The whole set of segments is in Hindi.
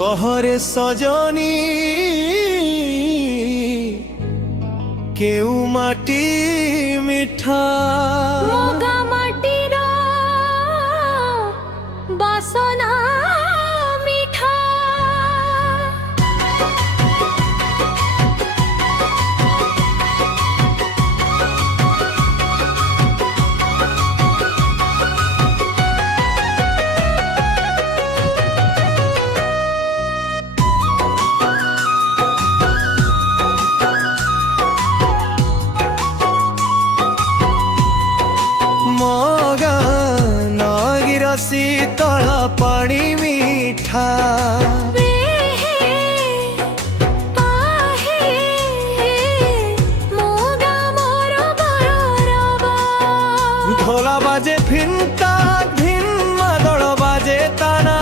कहरे सजनी केउ माटी मिठा मोगा माटीर बासना मिठा। मगा नगीर शीतल पानी मीठा ढोला बाजे फिनता भिन मादल बाजे ताना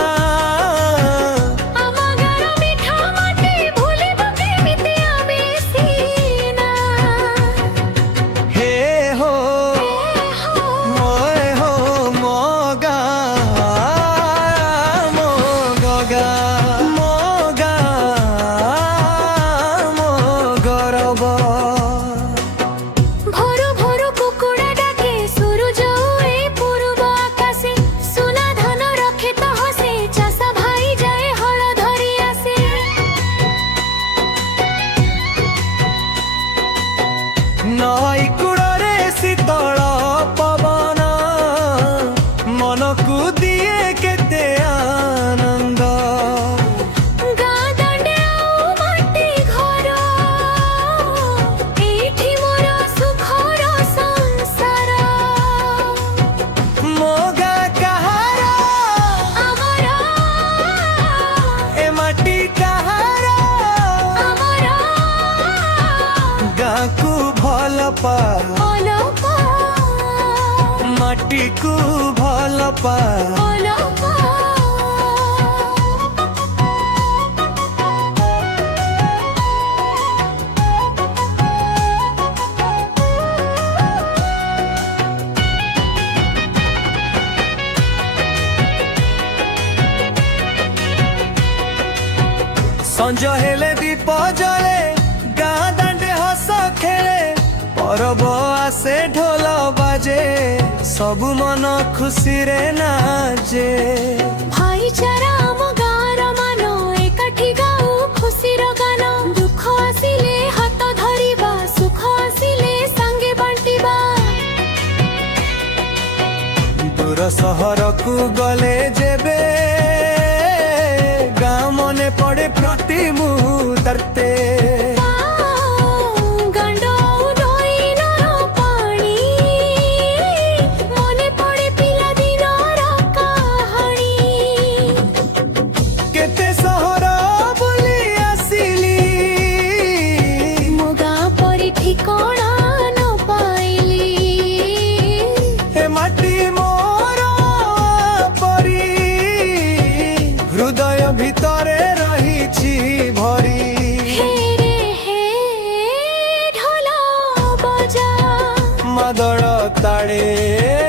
नई कूड़े शीतल पवन मन को दिए केते आनंद मोगा कहार ए माटी कहार गाँ को भल पा माटी को भल पा। संज हेले दीप जले गाँ दांडे हस खेले परब आसे ढोल बाजे सबु मन खुशी रे नाचे। भाईचारा आम गाँर मान एकाठी गाऊ खुशीर गान दुख आसिले हाथ धरिबा सुख आसिले संगे बांटिबा। दूर सहर को गले जेबे गाँ मने पड़े प्रति मुहूर्ते हृदय भितरे रही भरी ढोल बजा मादल ताड़े।